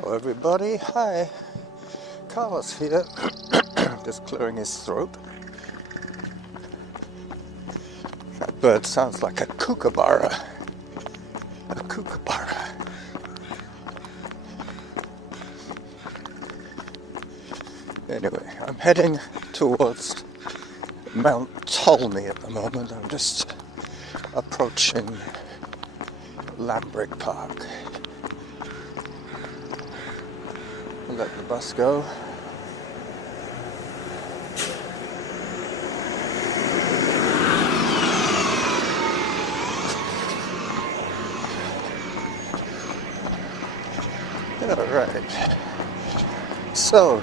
Hello everybody, hi, Carlos here, just clearing his throat. That bird sounds like a kookaburra. A kookaburra. Anyway, I'm heading towards Mt.tolmie at the moment. I'm just approaching Lambrick Park. I'll let the bus go. Alright, so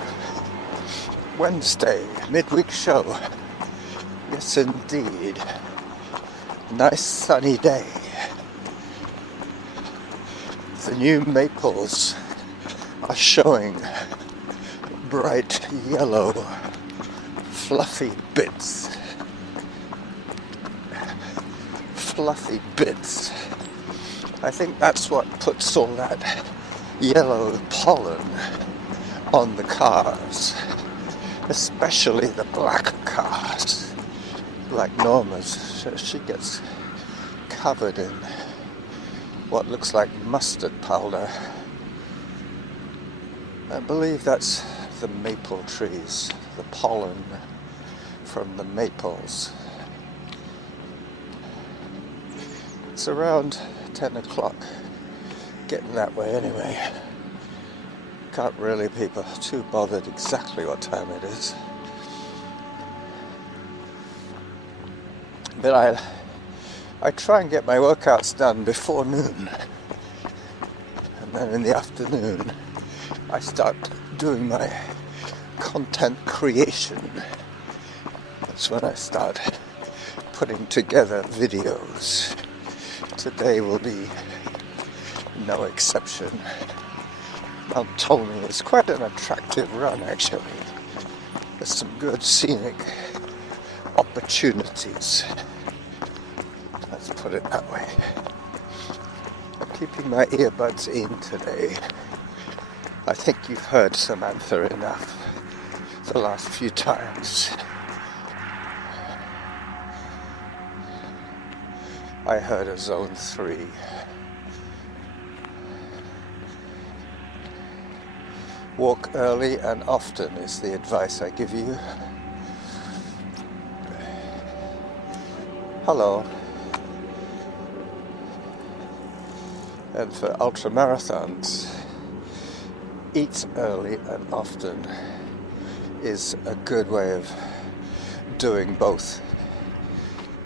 Wednesday, midweek show. Yes indeed, nice sunny day. The new maples are showing bright yellow fluffy bits. Fluffy bits. I think that's what puts all that yellow pollen on the cars, especially the black cars, like Norma's. She gets covered in what looks like mustard powder. I believe that's the maple trees, the pollen from the maples. It's around 10 o'clock. Getting that way anyway. Can't really be too bothered exactly what time it is. But I try and get my workouts done before noon. And then in the afternoon I start doing my content creation. That's when I start putting together videos. Today will be no exception. Mt.tolmie is quite an attractive run actually. There's some good scenic opportunities. Let's put it that way. I'm keeping my earbuds in today. I think you've heard Samantha enough the last few times. I heard a Zone 3. Walk early and often is the advice I give you. Hello. And for ultramarathons, eat early and often is a good way of doing both.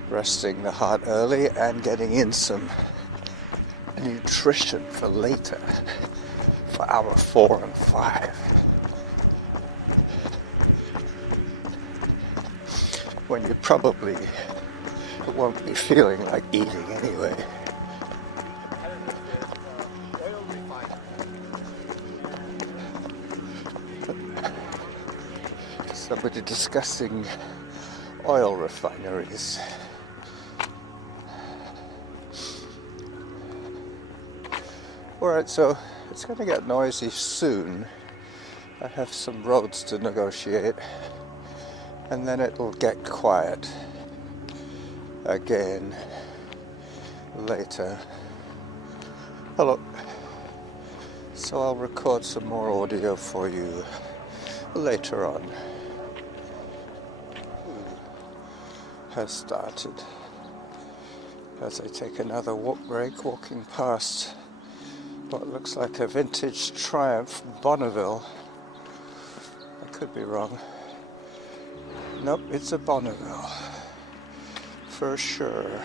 Resting the heart early and getting in some nutrition for later, for hour 4 and 5. When you probably won't be feeling like eating anyway. Somebody discussing oil refineries. Alright, so it's going to get noisy soon. I have some roads to negotiate, and then it will get quiet again later. Hello. So I'll record some more audio for you later on. Has started as I take another walk break, walking past what looks like a vintage Triumph Bonneville. I could be wrong. Nope, it's a Bonneville for sure.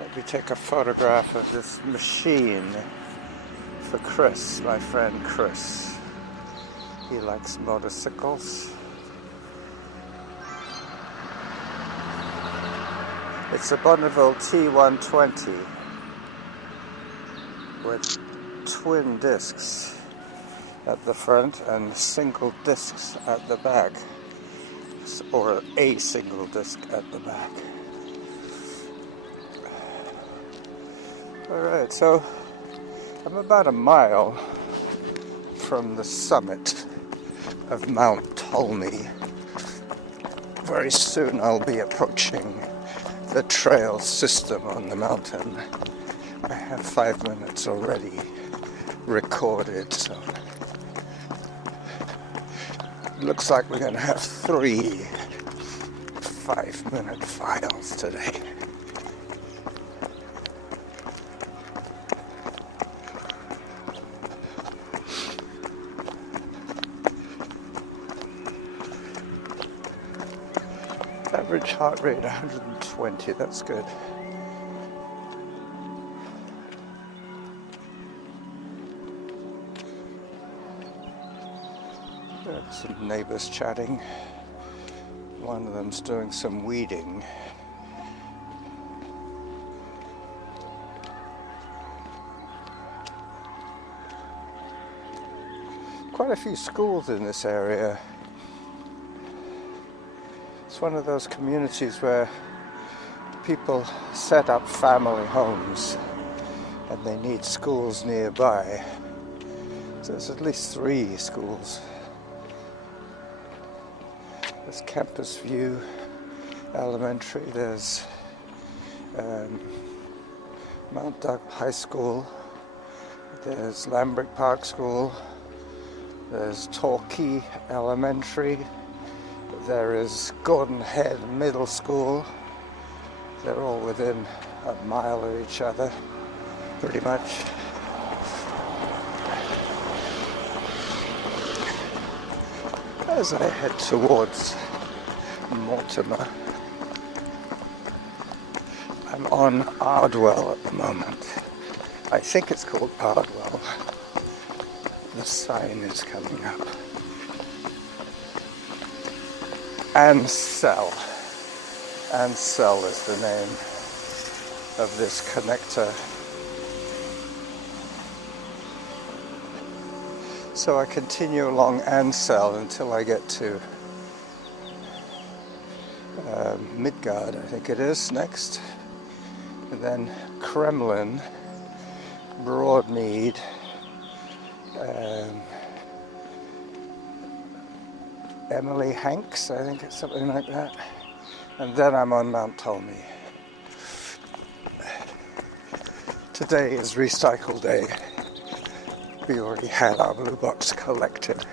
Let me take a photograph of this machine for Chris, my friend Chris. He likes motorcycles. It's a Bonneville T120 with twin discs at the front and single discs at the back, or a single disc at the back. Alright, so I'm about a mile from the summit of Mt.tolmie. Very soon I'll be approaching the trail system on the mountain. I have 5 minutes already recorded, so it looks like we're going to have 3 5-minute files today. Average heart rate 120, that's good. There's some neighbors chatting. One of them's doing some weeding. Quite a few schools in this area. It's one of those communities where people set up family homes and they need schools nearby. So there's at least 3 schools. There's Campus View Elementary, there's Mt.doug High School, there's Lambrick Park School, there's Torquay Elementary, there is Gordon Head Middle School. They're all within a mile of each other, pretty much. As I head towards Mortimer, I'm on Ardwell at the moment. I think it's called Ardwell. The sign is coming up. Ansell. Ansell is the name of this connector. So I continue along Ansell until I get to Midgard, I think it is, next. And then Kremlin, Broadmead, Emily Hanks, I think it's something like that. And then I'm on Mt.tolmie. Today is recycle day. We already had our blue box collected.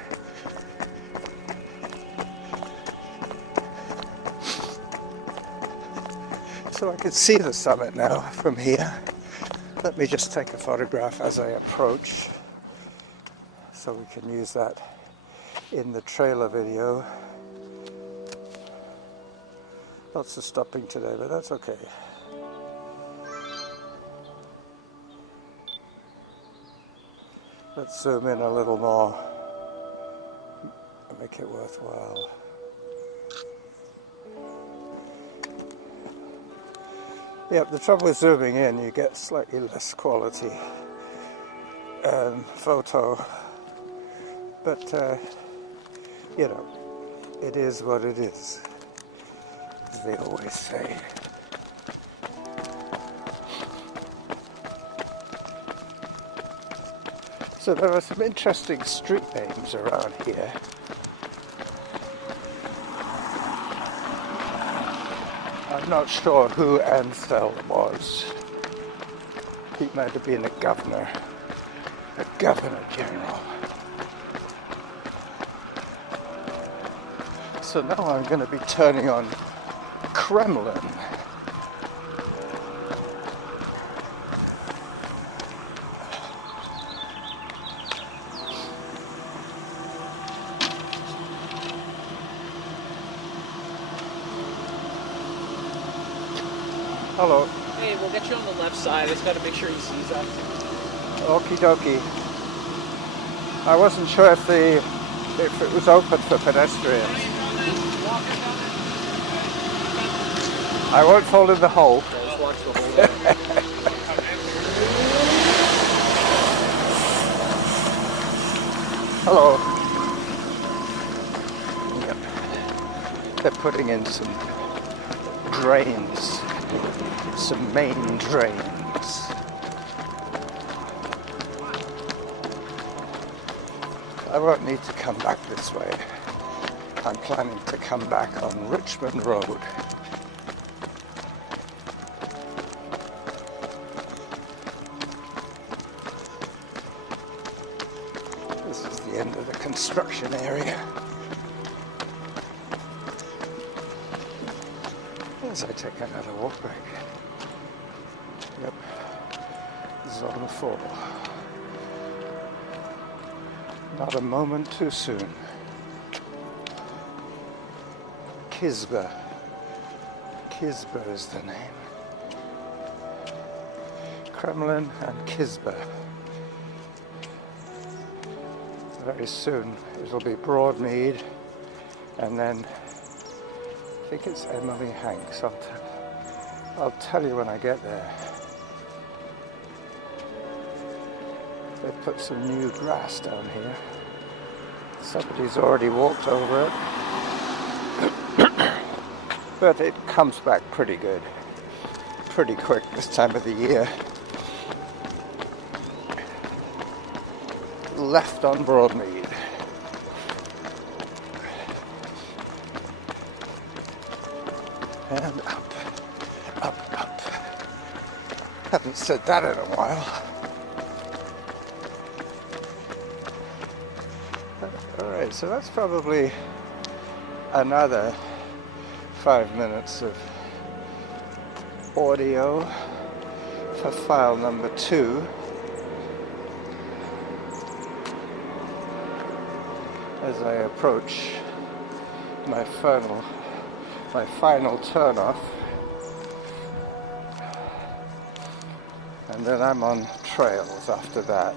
So I can see the summit now from here. Let me just take a photograph as I approach, so we can use that in the trailer video. Lots of stopping today, but that's okay. Let's zoom in a little more and make it worthwhile. Yep, the trouble with zooming in, you get slightly less quality photo, but you know, it is what it is, as they always say. So there are some interesting street names around here. I'm not sure who Ansell was. He might have been a governor general. So now I'm going to be turning on Kremlin. Hello. Hey, we'll get you on the left side. I just got to make sure he sees us. Okie dokie. I wasn't sure if it was open for pedestrians. I won't fall in the hole. Just watch the hole. Hello. Yep. They're putting in some drains. Some main drains. I won't need to come back this way. I'm planning to come back on Richmond Road. This is the end of the construction area. As I take another walk back. Yep, Zone 4. Not a moment too soon. Kisba. Kisba is the name. Kremlin and Kisba. Very soon it'll be Broadmead, and then I think it's Emily Hanks. I'll tell you when I get there. They put some new grass down here. Somebody's already walked over it. But it comes back pretty good. Pretty quick this time of the year. Left on Broadmead. And up, up, up. Haven't said that in a while. Alright, so that's probably another 5 minutes of audio for file number 2. As I approach my final turn-off, and then I'm on trails after that.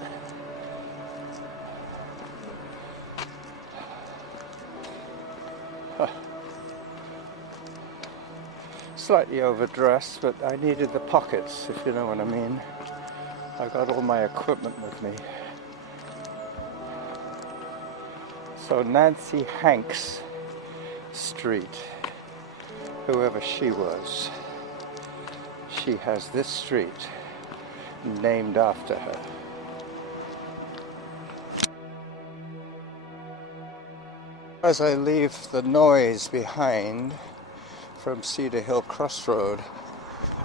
Slightly overdressed, but I needed the pockets, if you know what I mean. I got all my equipment with me. So Nancy Hanks Street, whoever she was, she has this street named after her. As I leave the noise behind from Cedar Hill Crossroad,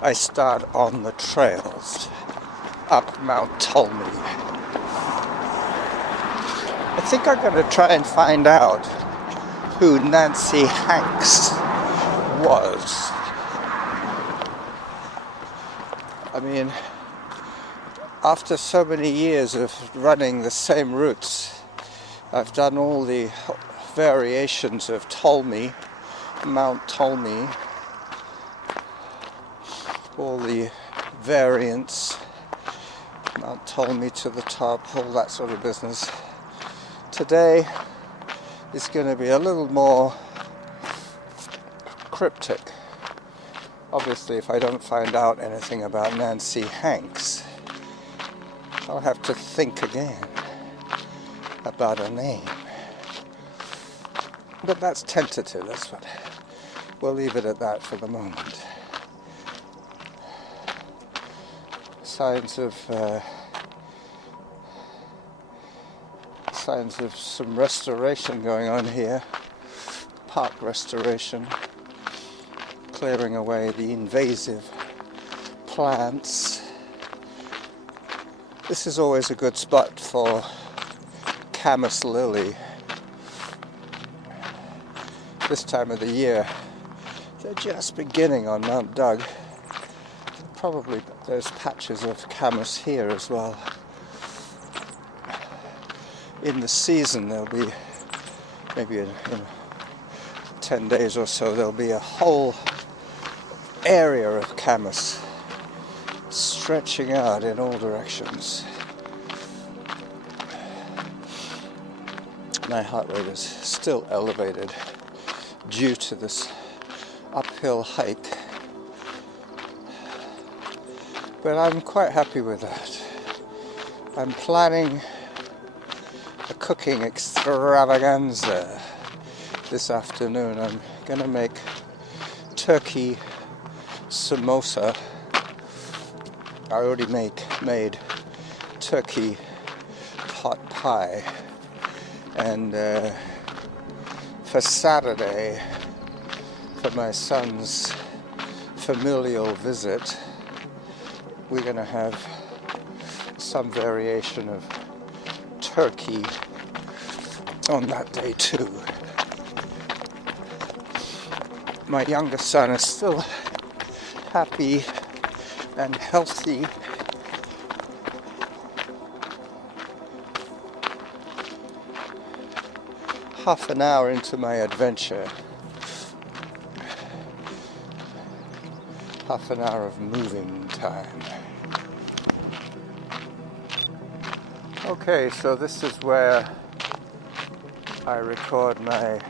I start on the trails up Mt.Tolmie. I think I'm going to try and find out who Nancy Hanks was. I mean, after so many years of running the same routes, I've done all the variations of Tolmie, Mt.Tolmie, all the variants, Mt.Tolmie to the top, all that sort of business. Today is going to be a little more cryptic. Obviously, if I don't find out anything about Nancy Hanks, I'll have to think again about her name. But that's tentative, that's what. We'll leave it at that for the moment. Signs of some restoration going on here. Park restoration. Clearing away the invasive plants. This is always a good spot for camas lily. This time of the year, they're just beginning on Mt.Doug. Probably there's patches of camas here as well. In the season, there'll be maybe in 10 days or so, there'll be a whole area of camas stretching out in all directions. My heart rate is still elevated due to this uphill hike, but I'm quite happy with that. I'm planning a cooking extravaganza this afternoon. I'm gonna make turkey samosa. I already made turkey pot pie, And for Saturday, for my son's familial visit, we're going to have some variation of turkey on that day too. My youngest son is still happy and healthy. Half an hour into my adventure, half an hour of moving time. Okay, so this is where I record my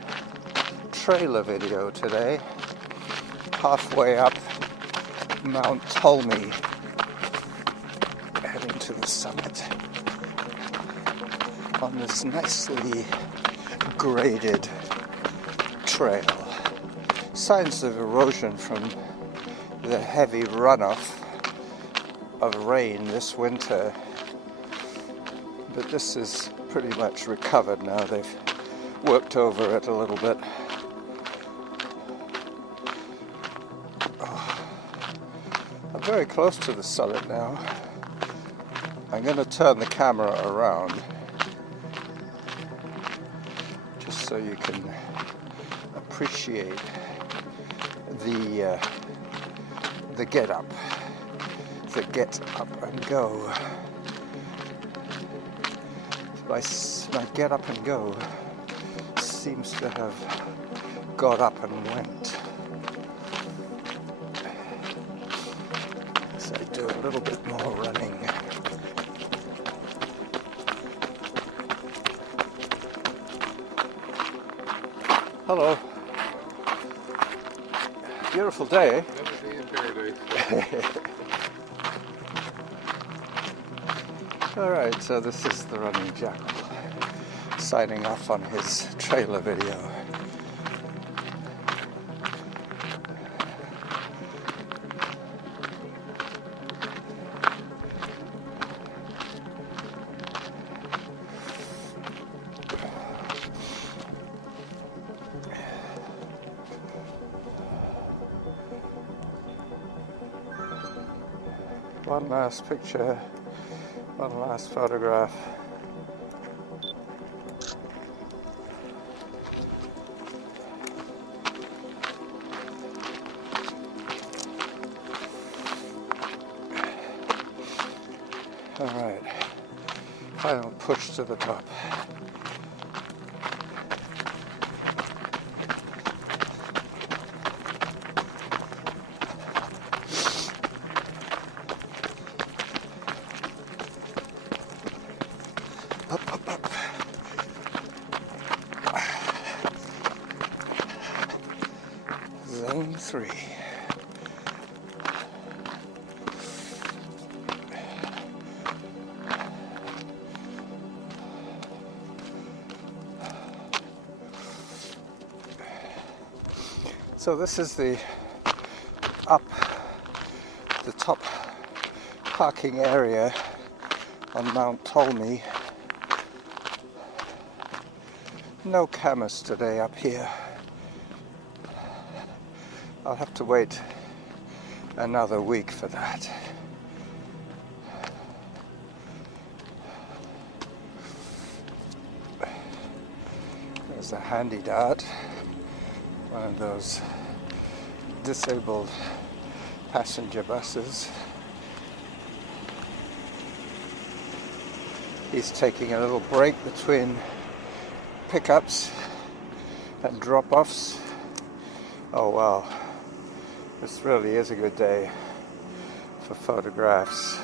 trailer video today, halfway up Mt.tolmie, heading to the summit on this nicely graded trail. Signs of erosion from the heavy runoff of rain this winter, but this is pretty much recovered now. They've worked over it a little bit. I'm very close to the summit now. I'm going to turn the camera around just so you can appreciate the get up and go. My get up and go seems to have got up and went. So I do a little bit more running. Hello. Beautiful day, eh? Another day in paradise. Alright, so this is the running Jackal signing off on his trailer video. One last picture, one last photograph. All right, final push to the top. Up, up, up. Zone 3. So this is the top parking area on Mt.tolmie. No cameras today up here. I'll have to wait another week for that. There's a handy dart, one of those disabled passenger buses. He's taking a little break between pickups and drop-offs. Oh wow, this really is a good day for photographs.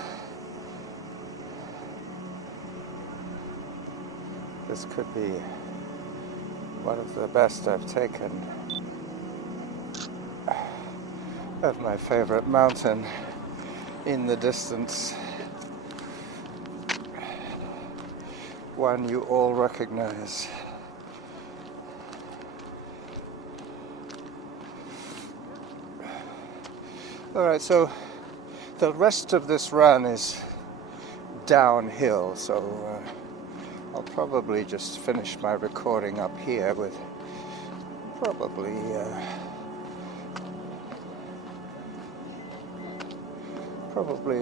This could be one of the best I've taken of my favorite mountain in the distance. One you all recognize. Alright, so the rest of this run is downhill, so I'll probably just finish my recording up here with probably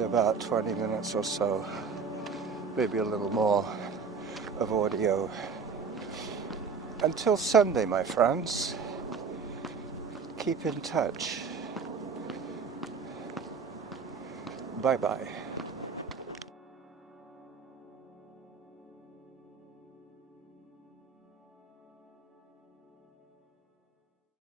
about 20 minutes or so, maybe a little more of audio. Until Sunday, my friends, keep in touch. Bye-bye.